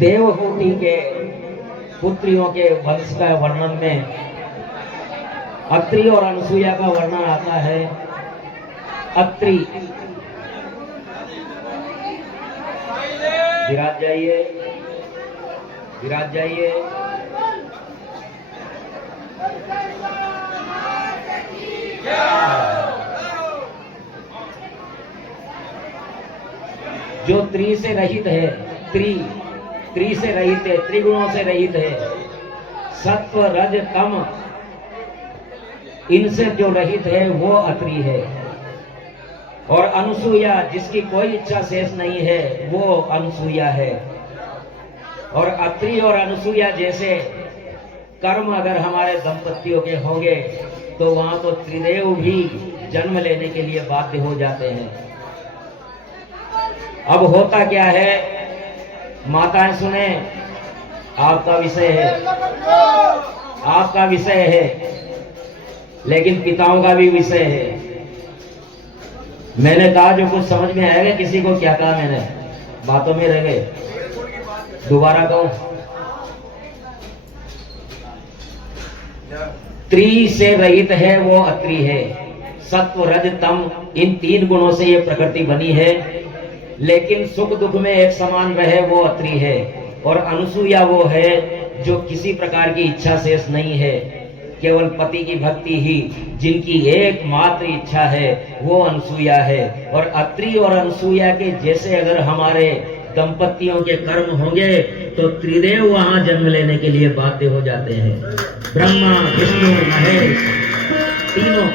देवहूति के पुत्रियों के वंश का वर्णन में अत्रि और अनसुईया का वर्णन आता है। अत्रि, विराज जाइए, विराज जाइए। जो त्रि से रहित है, त्रि से रहित है, त्रिगुणों से रहित है, सत्व रज तम इनसे जो रहित है वो अत्रि है। और अनुसूया, जिसकी कोई इच्छा शेष नहीं है, वो अनुसूया है। और अत्रि और अनुसूया जैसे कर्म अगर हमारे दंपतियों के होंगे तो वहां तो त्रिदेव भी जन्म लेने के लिए बाध्य हो जाते हैं। अब होता क्या है, माताएं सुने, आपका विषय है, आपका विषय है, लेकिन पिताओं का भी विषय है। मैंने कहा जो कुछ समझ में आएगा, किसी को क्या कहा मैंने, बातों में रह गए, दोबारा कहूं। त्रि से रहित है वो अत्रि है। सत्व रज तम इन तीन गुणों से ये प्रकृति बनी है, लेकिन सुख दुख में एक समान रहे वो अत्रि है। और अनुसूया वो है जो किसी प्रकार की इच्छा शेष नहीं है, केवल पति की भक्ति ही जिनकी एकमात्र इच्छा है वो अनुसूया है। और अत्रि और अनुसूया के जैसे अगर हमारे दंपतियों के कर्म होंगे तो त्रिदेव वहां जन्म लेने के लिए बाध्य हो जाते हैं। ब्रह्मा विष्णु महेश तीनों।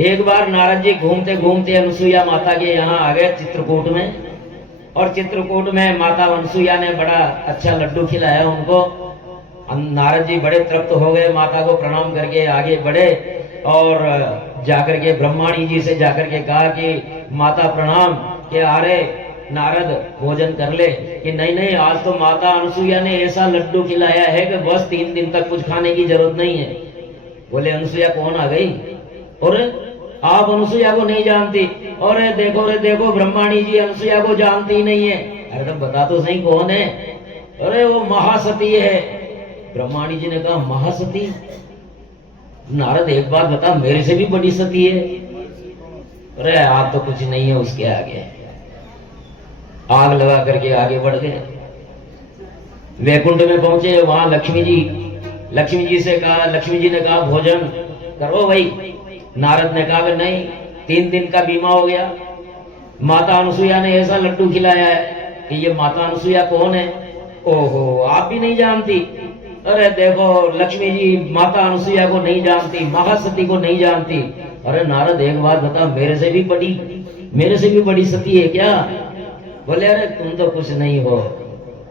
एक बार नारद जी घूमते घूमते अनुसूया माता के यहाँ आ गए चित्रकूट में, और चित्रकूट में माता अनुसूया ने बड़ा अच्छा लड्डू खिलाया उनको। नारद जी बड़े तृप्त हो गए, माता को प्रणाम करके आगे बढ़े और जाकर के ब्रह्माणी जी से जाकर के कहा कि माता प्रणाम, के अरे नारद भोजन कर ले। कि नहीं नहीं, आज तो माता अनुसूया ने ऐसा लड्डू खिलाया है कि बस 3 दिन तक कुछ खाने की जरूरत नहीं है। बोले अनुसूया कौन आ गई? और आप अनुसूया को नहीं जानती? और रे देखो ब्रह्माणी जी अनुसूया को जानती ही नहीं है। अरे तो बता तो सही कौन है? अरे वो महासती है। ब्रह्माणी जी ने कहा महासती? नारद एक बात बता, मेरे से भी बड़ी सती है। अरे आप तो कुछ नहीं है उसके आगे। आग लगा करके आगे बढ़ गए, वैकुंठ में पहुंचे। वहां लक्ष्मी जी से कहा, लक्ष्मी जी ने कहा भोजन करो भाई। नारद ने कहा कि नहीं, 3 दिन का बीमा हो गया। माता अनुसूया ने ऐसा लड्डू खिलाया है कि ये माता अनुसूया कौन है? ओहो, आप भी नहीं जानती? अरे देखो लक्ष्मी जी माता अनुसूया को नहीं जानती, महासती को नहीं जानती। अरे नारद एक बात बता, मेरे से भी बड़ी सती है क्या? बोले अरे तुम तो कुछ नहीं हो।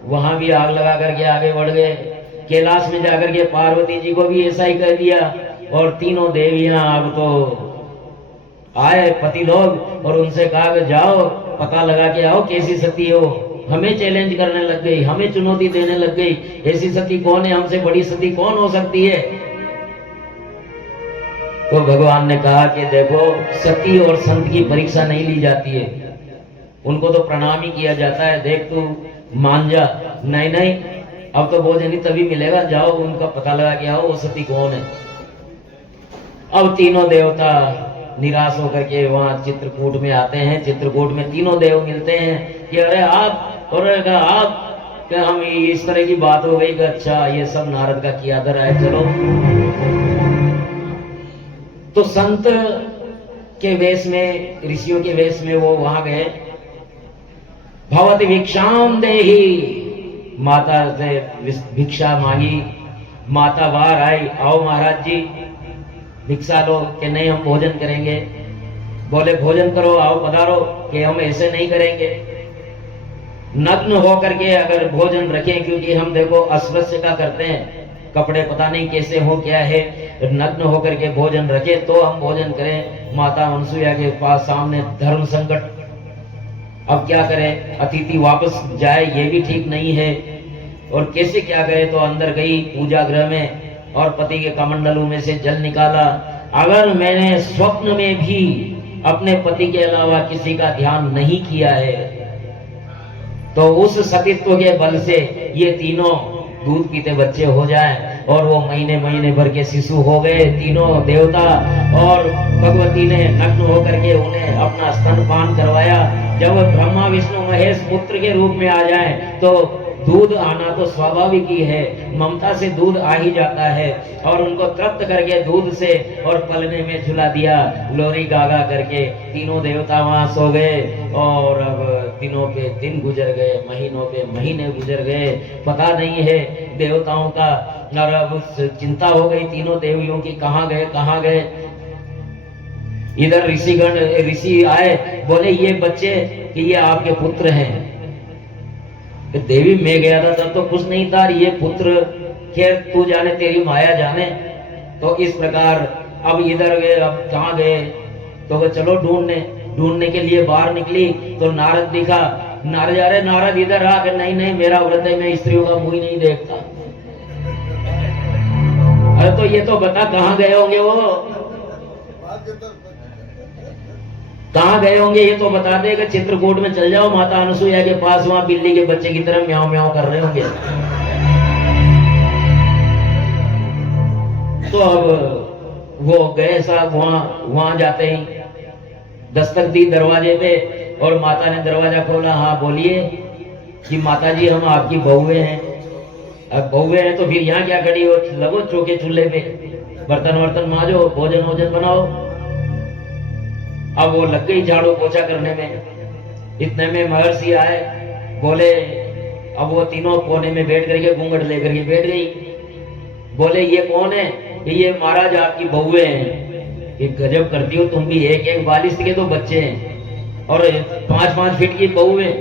वहां भी आग लगा करके आगे बढ़ गए। कैलाश में जाकर के पार्वती जी को भी ऐसा ही कह दिया। और तीनों देवियां अब तो आए पति लोग, और उनसे कहा कि जाओ पता लगा के आओ कैसी सती हो। हमें चैलेंज करने लग गई, हमें चुनौती देने लग गई, ऐसी सती कौन है, हमसे बड़ी सती कौन हो सकती है? तो भगवान ने कहा कि देखो, सती और संत की परीक्षा नहीं ली जाती है, उनको तो प्रणाम ही किया जाता है। देख तू मान जा। नहीं, अब तो भोजन ही तभी मिलेगा, जाओ उनका पता लगा के आओ वो सती कौन है। अब तीनों देवता निराश होकर के वहां चित्रकूट में आते हैं। चित्रकूट में तीनों देव मिलते हैं कि अरे आप, और आप क्या, हम इस तरह की बात हो गई कि अच्छा ये सब नारद का किया धरा है, चलो। तो संत के वेश में, ऋषियों के वेश में वो वहां गए। भवति भिक्षाम देहि, माता से भिक्षा मांगी। माता बाहर आई, आओ महाराज जी भिक्षा लो। कि नहीं हम भोजन करेंगे। बोले भोजन करो, आओ पधारो। कि हम ऐसे नहीं करेंगे, नग्न होकर के अगर भोजन रखें, क्योंकि हम देखो अस्पृश्य का करते हैं, कपड़े पता नहीं कैसे हो क्या है, नग्न होकर के भोजन रखे तो हम भोजन करें। माता अनुसूया के पास सामने धर्म संकट, अब क्या करें? अतिथि वापस जाए ये भी ठीक नहीं है, और कैसे क्या करे? तो अंदर गई पूजा गृह में और पति के कमंडलों में से जल निकाला। अगर मैंने स्वप्न में भी अपने पति के अलावा किसी का ध्यान नहीं किया है, तो उस सतीत्व के बल से ये तीनों दूध पीते बच्चे हो जाएं और वो महीने महीने भर के शिशु हो गए। तीनों देवता और भगवती ने नग्न होकर के उन्हें अपना स्तनपान करवाया। जब ब्रह्मा विष्णु महेश पुत्र के रूप में आ जाएं तो दूध आना तो स्वाभाविक ही है, ममता से दूध आ ही जाता है। और उनको तृप्त करके दूध से और पलने में झुला दिया, लोरी गागा करके तीनों देवता वहां सो गए। और अब दिनों पे दिन गुजर गए, महीनों पे महीने गुजर गए, पता नहीं है देवताओं का। और अब चिंता हो गई तीनों देवियों की, कहाँ गए कहाँ गए। इधर ऋषि आए, बोले ये बच्चे कि ये आपके पुत्र हैं। देवी में गया था तब तो कुछ नहीं था, ये पुत्र खैर तू जाने, तेरी माया जाने। तो इस प्रकार अब इधर गए, अब कहाँ गए, तो वो चलो ढूंढने के लिए बाहर निकली तो नारद दिखा। नारद अरे नारद इधर आ, नहीं नहीं मेरा व्रत है, मैं स्त्रियों का मुंह ही नहीं देखता। अरे तो ये तो बता कहाँ गए होंगे, वो कहाँ गए होंगे ये तो बता दे। कि चित्रकूट में चल जाओ माता अनुसुईया के पास, वहां बिल्ली के बच्चे की तरह म्याऊं म्याऊं कर रहे होंगे। तो अब वो गए साहब, वहां जाते ही दस्तक दी दरवाजे पे और माता ने दरवाजा खोला। हाँ बोलिए कि माता जी हम आपकी बहुएं हैं। अब बहुएं हैं तो फिर यहाँ क्या खड़ी हो, लगो चौके चूल्हे पे, बर्तन वर्तन मांजो, भोजन वोजन बनाओ। अब वो लग गई झाड़ू पोछा करने में। इतने में महर्षि आए, बोले अब वो तीनों कोने में बैठ करके घूंघट लेकर के बैठ गई। बोले ये कौन है, ये महाराज आपकी बहुएं हैं। ये गजब करती हो तुम भी, एक 42 के तो बच्चे हैं और 5-5 फीट की बहुएं,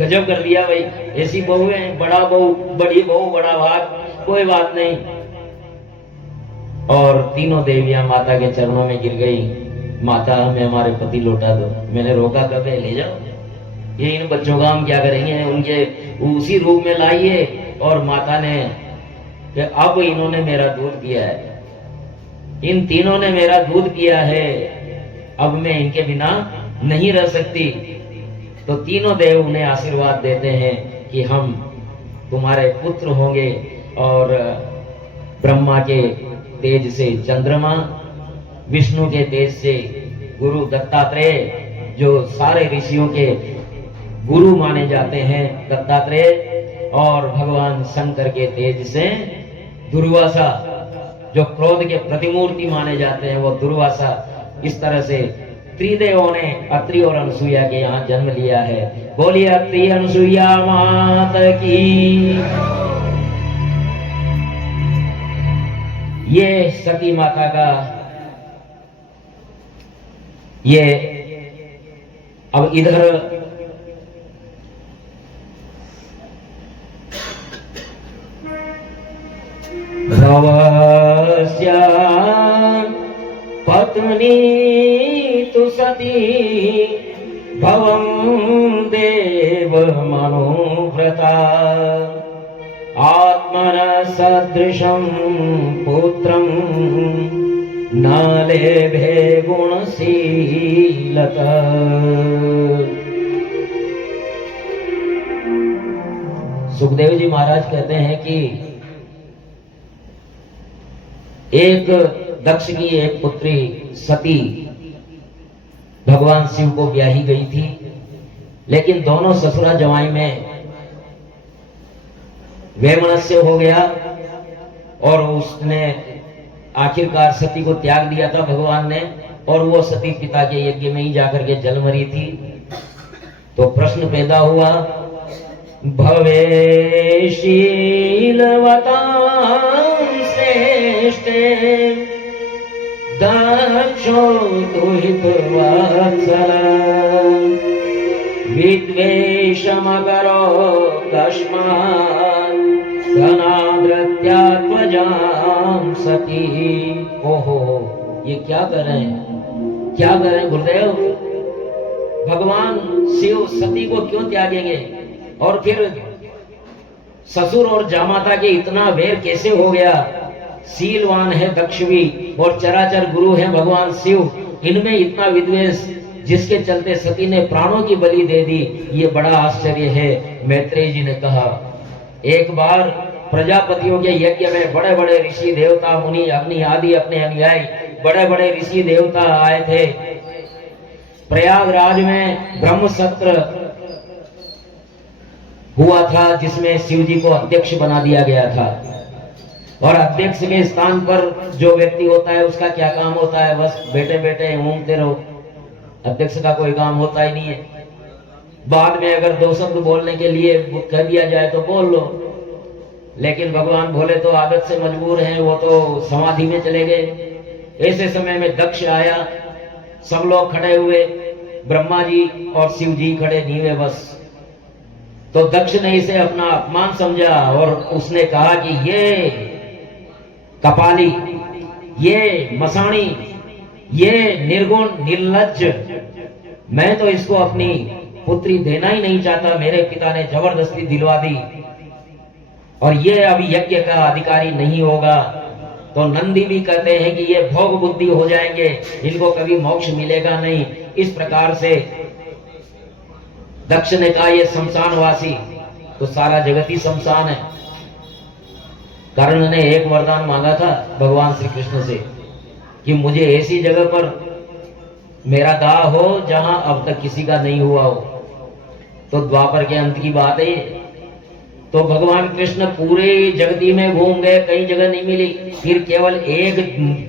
गजब कर दिया भाई। ऐसी बहुएं हैं, बड़ा बहू, बड़ी बहू, बड़ा भाग, कोई बात नहीं। और तीनों देवियां माता के चरणों में गिर गई। माता हमें हमारे पति लौटा दो। मैंने रोका कब है, ले जाओ, ये इन बच्चों का हम क्या करेंगे, उनके उसी रूप में लाइए। और माता ने कि अब इन्होंने मेरा दूध पिया है, इन तीनों ने मेरा दूध पिया है, अब मैं इनके बिना नहीं रह सकती। तो तीनों देव उन्हें आशीर्वाद देते हैं कि हम तुम्हारे पुत्र होंगे। और ब्रह्मा के तेज से चंद्रमा, विष्णु के तेज से गुरु दत्तात्रेय, जो सारे ऋषियों के गुरु माने जाते हैं दत्तात्रेय, और भगवान शंकर के तेज से दुर्वासा, जो क्रोध के प्रतिमूर्ति माने जाते हैं वो दुर्वासा। इस तरह से त्रिदेवों ने अत्रि और अनुसुईया के यहाँ जन्म लिया है। बोलिए अत्रि अनुसुईया माता की। ये सती माता का ये अब इधर भवस्या पत्नी तु सती भवं देव मनोव्रता आत्मन सदृशं पुत्रं न लेभे गुणशीलता। सुखदेव जी महाराज कहते हैं कि एक दक्ष की एक पुत्री सती भगवान शिव को ब्याही गई थी, लेकिन दोनों ससुरा जवाई में वैमनस्य हो गया और उसने आखिरकार सती को त्याग दिया था भगवान ने। और वो सती पिता के यज्ञ में ही जाकर के जल मरी थी। तो प्रश्न पैदा हुआ, भवे शीलवतां श्रेष्ठे दक्षो दुहितवत्सल विद्वेषमकरो कस्मात् धनाद्रत्यात्मजां सती। ओहो, ये क्या कर रहे हैं, क्या कर रहे हैं गुरुदेव। भगवान शिव सती को क्यों त्यागेंगे, और फिर ससुर और जामाता के इतना वैर कैसे हो गया। शीलवान है दक्ष भी और चराचर गुरु है भगवान शिव, इनमें इतना विद्वेष जिसके चलते सती ने प्राणों की बलि दे दी, ये बड़ा आश्चर्य है। मैत्रेय जी ने कहा, एक बार प्रजापतियों के यज्ञ में बड़े बड़े ऋषि देवता मुनि अग्नि आदि अपने अनुयायी बड़े बड़े ऋषि देवता आए थे। प्रयागराज में ब्रह्म सत्र हुआ था जिसमें शिव जी को अध्यक्ष बना दिया गया था। और अध्यक्ष के स्थान पर जो व्यक्ति होता है उसका क्या काम होता है? बस बैठे बैठे घूमते रहो। अध्यक्ष का कोई काम होता ही नहीं है। बाद में अगर दो शब्द बोलने के लिए कह दिया जाए तो बोल लो, लेकिन भगवान भोले तो आदत से मजबूर हैं, वो तो समाधि में चले गए। ऐसे समय में दक्ष आया, सब लोग खड़े हुए, ब्रह्मा जी और शिव जी खड़े नहीं हुए बस। तो दक्ष ने इसे अपना अपमान समझा और उसने कहा कि ये कपाली, ये मसाणी, ये निर्गुण निर्लज्ज, मैं तो इसको अपनी पुत्री देना ही नहीं चाहता, मेरे पिता ने जबरदस्ती दिलवा दी और ये अभी यज्ञ का अधिकारी नहीं होगा। तो नंदी भी कहते हैं कि ये भोग बुद्धि हो जाएंगे, इनको कभी मोक्ष मिलेगा नहीं। इस प्रकार से दक्ष ने कहा ये शमशानवासी, तो सारा जगत ही शमशान है। कर्ण ने एक वरदान मांगा था भगवान श्री कृष्ण से कि मुझे ऐसी जगह पर मेरा दाह हो जहां अब तक किसी का नहीं हुआ हो। तो द्वापर के अंत की बात है। तो भगवान कृष्ण पूरे जगती में घूम गए, कई जगह नहीं मिली। फिर केवल एक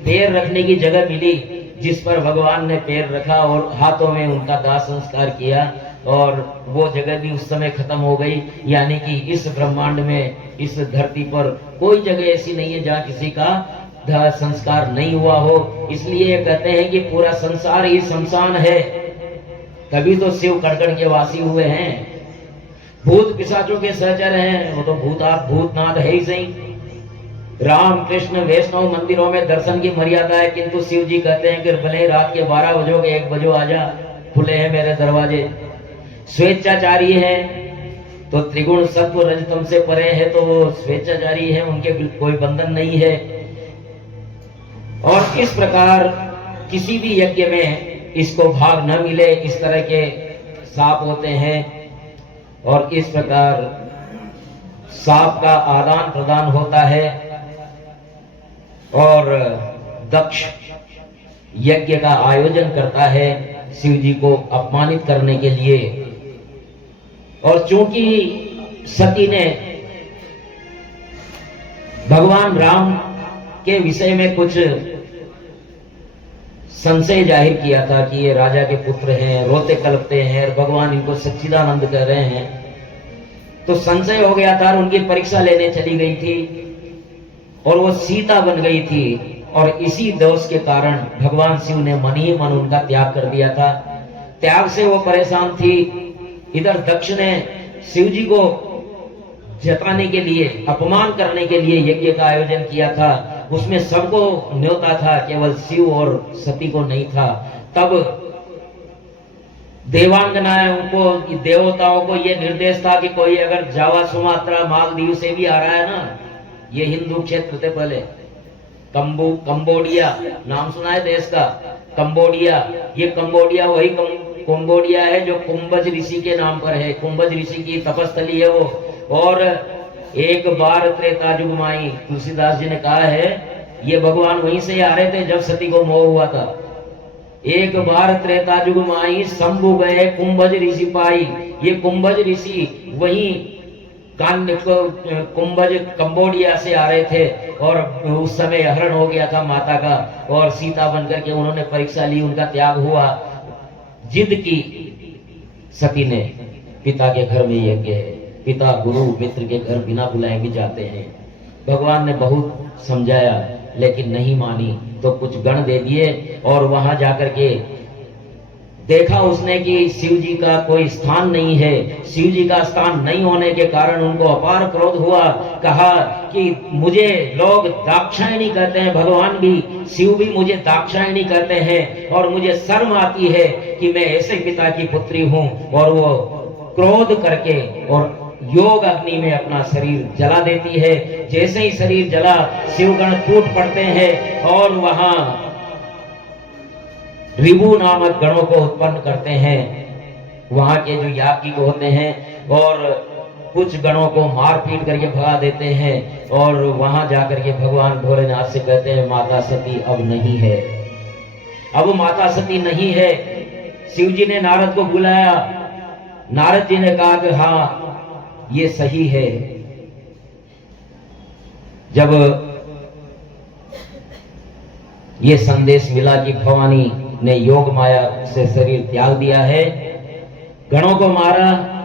पैर रखने की जगह मिली जिस पर भगवान ने पैर रखा और हाथों में उनका दाह संस्कार किया, और वो जगह भी उस समय खत्म हो गई। यानी कि इस ब्रह्मांड में, इस धरती पर कोई जगह ऐसी नहीं है जहाँ किसी का दाह संस्कार नहीं हुआ हो। इसलिए कहते हैं कि पूरा संसार ही शमशान है। तभी तो शिव कड़कड़ के वासी हुए हैं। भूत पिशाचों के सहचर हैं, वो तो भूतनाथ है ही सही। राम कृष्ण वैष्णव मंदिरों में दर्शन की मर्यादा है, किंतु शिव जी कहते हैं कि भले रात के 12 बजोगे 1 बजो आजा, खुले हैं मेरे दरवाजे। स्वेच्छाचारी है तो त्रिगुण सत्व रजतम से परे है, तो वो स्वेच्छाचारी है, उनके कोई बंधन नहीं है। और इस प्रकार किसी भी यज्ञ में इसको भाग न मिले, इस तरह के साप होते हैं। और इस प्रकार साप का आदान प्रदान होता है। और दक्ष यज्ञ का आयोजन करता है शिव जी को अपमानित करने के लिए। और चूंकि सती ने भगवान राम के विषय में कुछ संशय जाहिर किया था कि ये राजा के पुत्र हैं, रोते कलपते हैं, और भगवान इनको सच्चिदानंद कह रहे हैं, तो संशय हो गया था। उनकी परीक्षा लेने चली गई थी और वो सीता बन गई थी। और इसी दोष के कारण भगवान शिव ने मन ही मन उनका त्याग कर दिया था। त्याग से वो परेशान थी। इधर दक्ष ने शिव जी को जताने के लिए, अपमान करने के लिए यज्ञ का आयोजन किया था। उसमें सबको न्योता था, केवल शिव और सती को नहीं था। तब देवांगनाओं को, देवताओं को यह निर्देश था कि कोई अगर जावा, सुमात्रा, मालदीव से भी आ रहा है ना, ये हिंदू क्षेत्र थे पहले, कंबोडिया नाम सुना है देश का, कंबोडिया। ये कंबोडिया वही कंबोडिया है जो कुंभज ऋषि के नाम पर है। कुंभज ऋषि की तपस्थली है वो। और एक बार त्रेता युग में आई, तुलसीदास जी ने कहा है ये भगवान वहीं से आ रहे थे जब सती को मोह हुआ था। एक बार त्रेता युग में आई, शंभु गए कुंभज ऋषि पाई। ये कुंभज ऋषि वहीं कुंभज कंबोडिया से आ रहे थे और उस समय हरण हो गया था माता का, और सीता बनकर के उन्होंने परीक्षा ली, उनका त्याग हुआ। जिद की सती ने, पिता के घर में यज्ञ है, पिता गुरु मित्र के घर बिना बुलाए भी जाते हैं। भगवान ने बहुत समझाया लेकिन नहीं मानी, तो कुछ गण दे दिए और वहां जाकर के देखा उसने कि शिव जी का कोई स्थान नहीं है। शिव जी का स्थान नहीं होने के कारण उनको अपार क्रोध हुआ। कहा कि मुझे लोग दाक्षायणी कहते हैं, भगवान भी, शिव भी मुझे दाक्षायणी कहते हैं, और मुझे शर्म आती है कि मैं ऐसे पिता की पुत्री हूं। और वो क्रोध करके और योग अग्नि में अपना शरीर जला देती है। जैसे ही शरीर जला, शिवगण टूट पड़ते हैं और वहां रिभु नामक गणों को उत्पन्न करते हैं। वहां के जो याज्ञिक होते हैं और कुछ गणों को मार पीट करके भगा देते हैं और वहां जाकर के भगवान भोलेनाथ से कहते हैं माता सती अब नहीं है, अब माता सती नहीं है। शिव जी ने नारद को बुलाया, नारद जी ने कहा कि हाँ ये सही है। जब ये संदेश मिला कि भवानी ने योग माया से शरीर त्याग दिया है, गणों को मारा,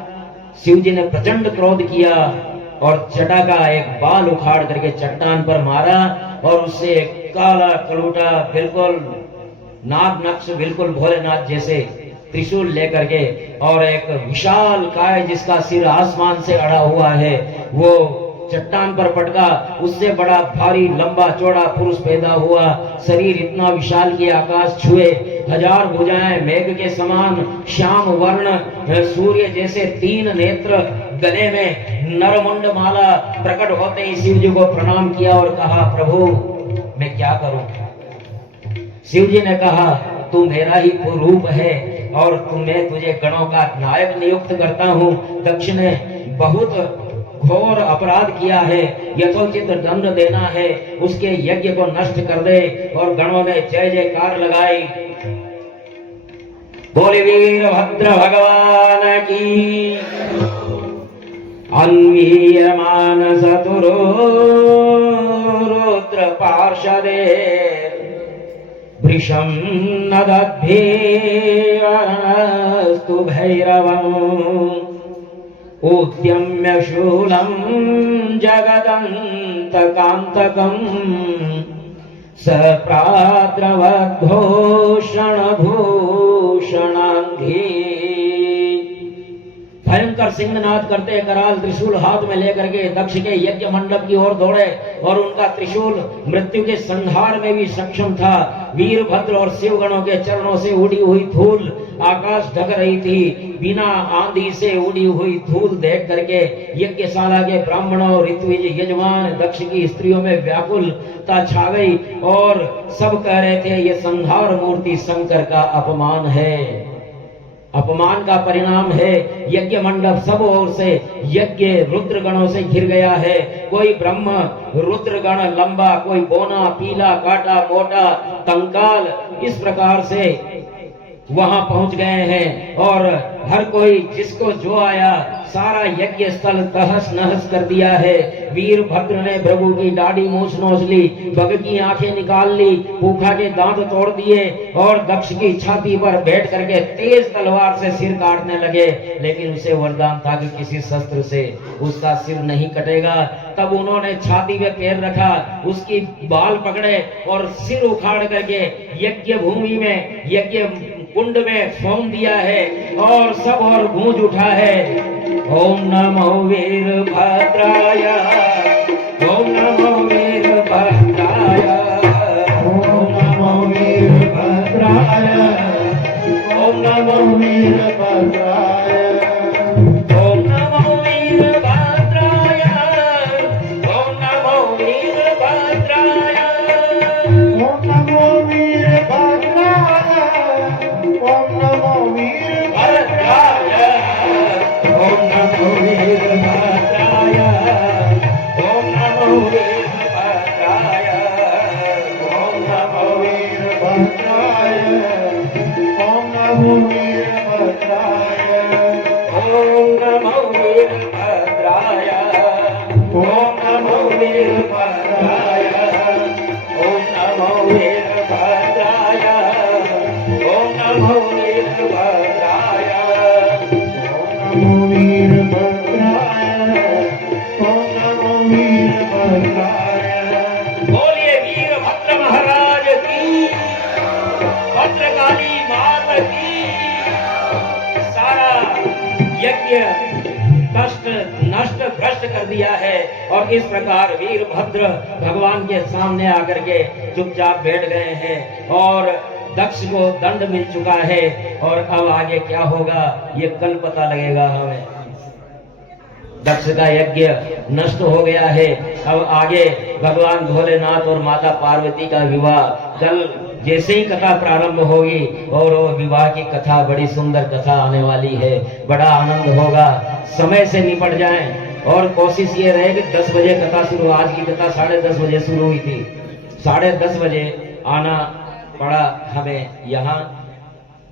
शिव जी ने प्रचंड क्रोध किया और जटा का एक बाल उखाड़ करके चट्टान पर मारा और उससे काला कलूटा बिल्कुल नाग नक्श बिल्कुल भोलेनाथ जैसे त्रिशूल लेकर के और एक विशाल काय जिसका सिर आसमान से अड़ा हुआ है वो चट्टान पर पटका। उससे बड़ा भारी लंबा चौड़ा पुरुष पैदा हुआ, शरीर इतना विशाल कि आकाश छुए, 1000 भुजाएं मेघ के समान, श्याम वर्ण सूर्य जैसे 3 नेत्र, गले में नरमुंड माला। प्रकट होते ही शिव जी को प्रणाम किया और कहा प्रभु मैं क्या करूं। शिव जी ने कहा तू मेरा ही रूप है और मैं तुझे गणों का नायक नियुक्त करता हूं। दक्ष ने बहुत घोर अपराध किया है, यथोचित दंड देना है, उसके यज्ञ को नष्ट कर दे। और गणों ने जय जयकार लगाई। बोले वीरभद्र भगवान की। अन्वीयमान सतुरो रुद्र पार्षदे वृषं नदद्भिरस्तु भैरवम् उद्यम्य शूलं जगदन्तकान्तकम् सप्राद्रवद्घोषण भूषणांगी। भयंकर सिंहनाद करते कराल त्रिशूल हाथ में लेकर के दक्ष के यज्ञ मंडप की ओर दौड़े और उनका त्रिशूल मृत्यु के संहार में भी सक्षम था। वीरभद्र और शिवगणों के चरणों से उड़ी हुई धूल आकाश ढक रही थी। बिना आंधी से उड़ी हुई धूल देख करके यज्ञशाला के ब्राह्मणों, ऋत्विज, यजमान, दक्ष की स्त्रियों में व्याकुलता छा गई और सब कह रहे थे ये संहार मूर्ति शंकर का अपमान है, अपमान का परिणाम है। यज्ञ मंडप सब ओर से यज्ञ रुद्र गणों से घिर गया है। कोई ब्रह्म रुद्र गण लंबा, कोई बोना, पीला, काटा, मोटा, कंकाल, इस प्रकार से वहां पहुंच गए हैं और हर कोई जिसको जो आया सारा यज्ञ स्थल तहस नहस कर दिया है। वीरभद्र ने प्रभु की दाढ़ी मूछ नोच ली, बग की आंखें निकाल ली, भूखा के दांत तोड़ दिए और दक्ष की छाती पर बैठ करके तेज तलवार से सिर काटने लगे। लेकिन उसे वरदान था कि किसी शस्त्र से उसका सिर नहीं कटेगा। तब उन्होंने छाती पे पैर रखा, उसकी बाल पकड़े और सिर उखाड़ करके यज्ञ भूमि में, यज्ञ कुंड में फोन दिया है और सब और गूंज उठा है। ओम नमो वीरभद्राय, ओम नमो वीरभद्राय, ओम नमो वीरभद्राय, ओम नमो वीरभद्राय, ओम नमो वीरभद्राय, ओम नमो वीरभद्राय, ओम नमो वीरभद्राय, ओम नमो वीरभद्राय, ओम नमो वीरभद्राय, ओम नमो वीरभद्राय, ओम नमो वीरभद्राय, ओम नमो वीरभद्राय, ओम नमो वीरभद्राय, ओम नमो वीरभद्राय, ओम नमो वीरभद्राय, ओम नमो वीरभद्राय, ओम नमो वीरभद्राय, ओम नमो वीरभद्राय। बोलिए वीरभद्र महाराज की, भद्रकाली मात की। सारा यज्ञ कष्ट नष्ट भ्रष्ट कर दिया है और इस प्रकार वीरभद्र भगवान के सामने आकर के चुपचाप बैठ गए हैं और दक्ष को दंड मिल चुका है और अब आगे क्या होगा ये कल पता लगेगा हमें। दक्ष का यज्ञ नष्ट हो गया है। अब आगे भगवान भोलेनाथ और माता पार्वती का विवाह कल जैसे ही कथा प्रारंभ होगी और वो विवाह की कथा, बड़ी सुंदर कथा आने वाली है, बड़ा आनंद होगा। समय से निपट जाएं और कोशिश ये रहे कि 10 बजे कथा शुरू। आज की कथा 10:30 बजे शुरू हुई थी, 10:30 बजे आना पड़ा हमें यहाँ।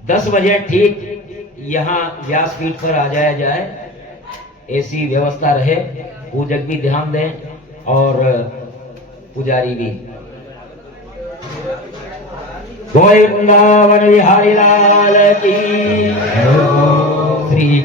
10 बजे ठीक यहाँ व्यासपीठ पर आ जाया जाए, ऐसी व्यवस्था रहे। पूजक भी ध्यान दें और पुजारी भी। गोविंदा वन विहारी लाल की। श्री